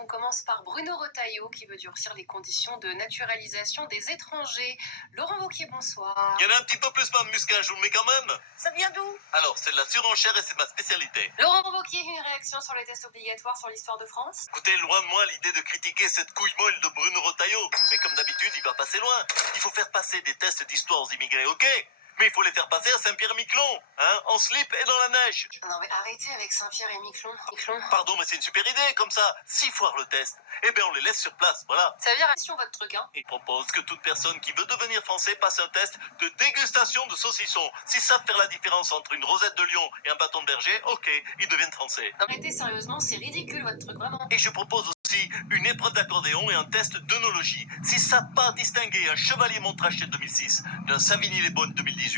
On commence par Bruno Retailleau qui veut durcir les conditions de naturalisation des étrangers. Laurent Wauquiez, bonsoir. Il y en a un petit peu plus dans le muscat, je vous le mets quand même. Ça vient d'où? Alors, c'est de la surenchère et c'est ma spécialité. Laurent Wauquiez, une réaction sur les tests obligatoires sur l'histoire de France? Écoutez, loin de moi l'idée de critiquer cette couille molle de Bruno Retailleau. Mais comme d'habitude, il va passer loin. Il faut faire passer des tests d'histoire aux immigrés, ok? Mais il faut les faire passer à Saint-Pierre-et-Miquelon, hein, en slip et dans la neige. Non mais arrêtez avec Saint-Pierre et Miquelon. Pardon, mais c'est une super idée, comme ça. Si foire le test, eh bien on les laisse sur place, voilà. Ça veut dire sur votre truc, hein? Il propose que toute personne qui veut devenir français passe un test de dégustation de saucisson. S'ils savent faire la différence entre une rosette de lion et un bâton de berger, ok, ils deviennent français. Arrêtez sérieusement, c'est ridicule votre truc, vraiment. Et je propose aussi une épreuve d'accordéon et un test d'œnologie. S'ils savent pas distinguer un chevalier Montrachet 2006 d'un Savigny-les-Bonnes 2018,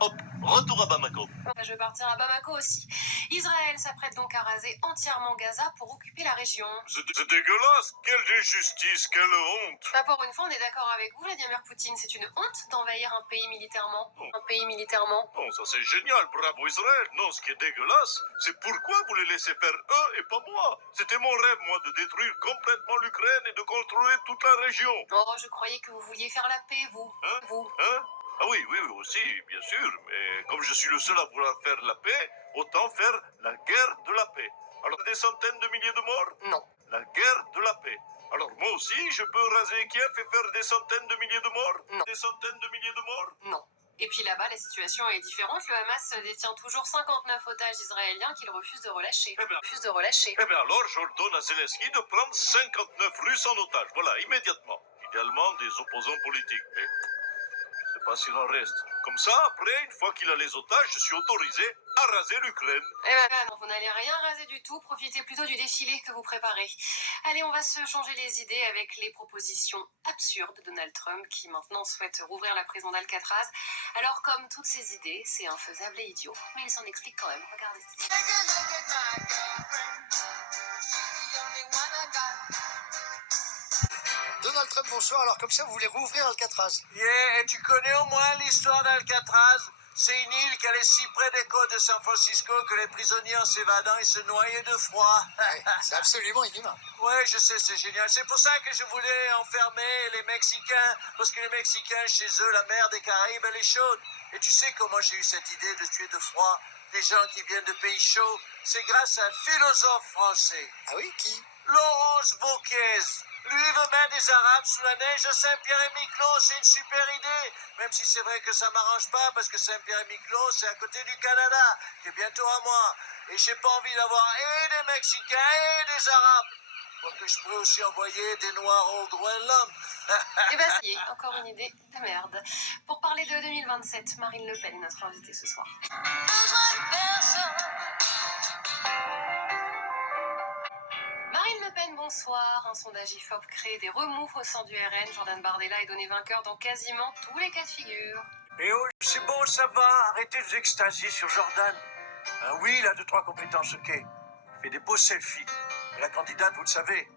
hop, retour à Bamako. Je vais partir à Bamako aussi. Israël s'apprête donc à raser entièrement Gaza pour occuper la région. C'est dégueulasse. Quelle injustice, quelle honte. Pas pour une fois, on est d'accord avec vous, Vladimir Poutine. C'est une honte d'envahir un pays militairement. Un pays militairement. Non, ça c'est génial, bravo Israël. Non, ce qui est dégueulasse, c'est pourquoi vous les laissez faire eux et pas moi. C'était mon rêve, moi, de détruire complètement l'Ukraine et de contrôler toute la région. Oh, je croyais que vous vouliez faire la paix, vous. Hein? Vous. Hein? Ah oui, oui, aussi, bien sûr. Mais comme je suis le seul à vouloir faire la paix, autant faire la guerre de la paix. Alors des centaines de milliers de morts? Non. La guerre de la paix. Alors moi aussi, je peux raser Kiev et faire des centaines de milliers de morts? Non. Des centaines de milliers de morts? Non. Et puis là-bas, la situation est différente. Le Hamas détient toujours 59 otages israéliens qu'il refuse de relâcher. Eh bien, relâcher. Eh bien alors, j'ordonne à Zelensky de prendre 59 Russes en otage. Voilà, immédiatement. Idéalement, des opposants politiques. Mais je ne sais pas s'il en reste. Comme ça, après, une fois qu'il a les otages, je suis autorisé à raser l'Ukraine. Eh ben non, vous n'allez rien raser du tout. Profitez plutôt du défilé que vous préparez. Allez, on va se changer les idées avec les propositions absurdes de Donald Trump qui maintenant souhaite rouvrir la prison d'Alcatraz. Alors, comme toutes ces idées, c'est infaisable et idiot. Mais il s'en explique quand même. Regardez. Donald Trump, bonsoir. Alors comme ça, vous voulez rouvrir Alcatraz? Yeah, et tu connais au moins l'histoire d'Alcatraz? C'est une île qui est si près des côtes de San Francisco que les prisonniers en s'évadant, ils se noyaient de froid. Ouais, c'est absolument inhumain. Ouais, je sais, c'est génial. C'est pour ça que je voulais enfermer les Mexicains, parce que les Mexicains, chez eux, la mer des Caraïbes, elle est chaude. Et tu sais comment j'ai eu cette idée de tuer de froid des gens qui viennent de pays chauds? C'est grâce à un philosophe français. Ah oui, qui? Laurence Wauquiez. Lui veut mettre des Arabes sous la neige à Saint-Pierre-et-Miquelon, c'est une super idée. Même si c'est vrai que ça m'arrange pas, parce que Saint-Pierre-et-Miquelon, c'est à côté du Canada, qui est bientôt à moi. Et j'ai pas envie d'avoir et des Mexicains et des Arabes. Quoique je pourrais aussi envoyer des Noirs au Groenland. Et ben ça y est, encore une idée de merde. Pour parler de 2027, Marine Le Pen est notre invitée ce soir. Marine Le Pen, bonsoir. Un sondage IFOP crée des remous au sein du RN. Jordan Bardella est donné vainqueur dans quasiment tous les cas de figure. Et oh, c'est bon, ça va, arrêtez de vous extasier sur Jordan. Oui, il a 2-3 compétences, ok. Il fait des beaux selfies. Et la candidate, vous le savez,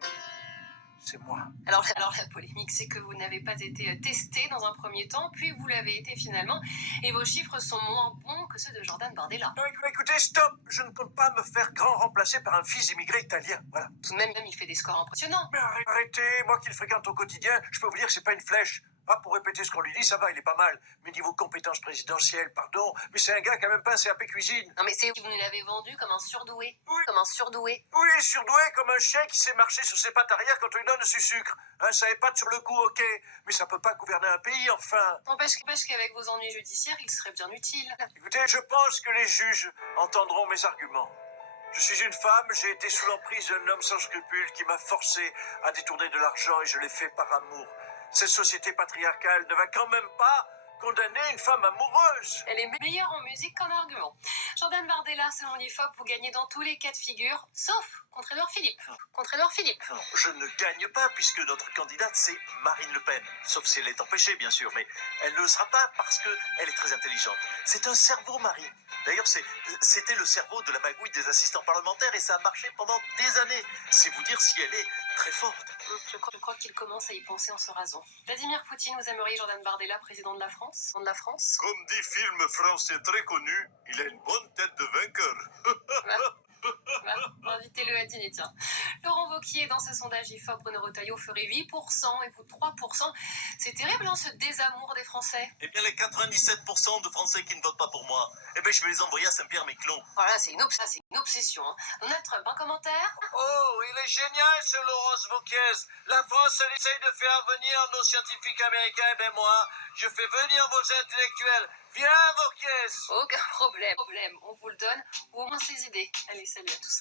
c'est moi. Alors la polémique, c'est que vous n'avez pas été testé dans un premier temps, puis vous l'avez été finalement, et vos chiffres sont moins bons que ceux de Jordan Bardella. Non, écoutez, stop. Je ne compte pas me faire grand remplacer par un fils d'immigré italien, voilà. Tout de même, il fait des scores impressionnants. Mais arrêtez, moi qui le fréquente au quotidien, je peux vous dire que c'est pas une flèche. Ah, pour répéter ce qu'on lui dit, ça va, il est pas mal. Mais niveau compétences présidentielles, pardon, mais c'est un gars qui a même pas un CAP cuisine. Non mais c'est vous nous l'avez vendu comme un surdoué. Oui. Comme un surdoué. Oui, surdoué comme un chien qui sait marcher sur ses pattes arrière quand on lui donne du sucre. Hein, ça épate sur le coup, ok. Mais ça peut pas gouverner un pays, enfin. N'empêche qu'avec vos ennuis judiciaires, il serait bien utile. Écoutez, je pense que les juges entendront mes arguments. Je suis une femme, j'ai été sous l'emprise d'un homme sans scrupules qui m'a forcé à détourner de l'argent et je l'ai fait par amour. Cette société patriarcale ne va quand même pas condamner une femme amoureuse. Elle est meilleure en musique qu'en argument. Jordan Bardella, selon l'IFOP, vous gagnez dans tous les cas de figure, sauf contre Édouard Philippe. Contre Édouard Philippe. Non, je ne gagne pas puisque notre candidate c'est Marine Le Pen. Sauf si elle est empêchée bien sûr, mais elle ne le sera pas parce qu'elle est très intelligente. C'est un cerveau Marine. D'ailleurs c'était le cerveau de la magouille des assistants parlementaires et ça a marché pendant des années. C'est vous dire si elle est très forte. Je crois qu'il commence à y penser en se rasant. Vladimir Poutine, vous aimeriez Jordan Bardella, président de la France? De la France? Comme dit film français très connu, il a une bonne tête de vainqueur. Invitez-le à dîner, tiens. Laurent Wauquiez, dans ce sondage IFOP, Bruno Retailleau ferait 8% et vous 3%. C'est terrible, hein, ce désamour des Français. Eh bien, les 97% de Français qui ne votent pas pour moi, eh bien, je vais les envoyer à Saint-Pierre-Miquelon. Voilà, c'est une obsession. Hein. Donald Trump, un commentaire? Oh, il est génial ce Laurence Wauquiez. La France, elle essaye de faire venir nos scientifiques américains. Et ben moi, je fais venir vos intellectuels. Viens, Wauquiez. Aucun problème. On vous le donne, ou au moins ses idées. Allez, salut à tous.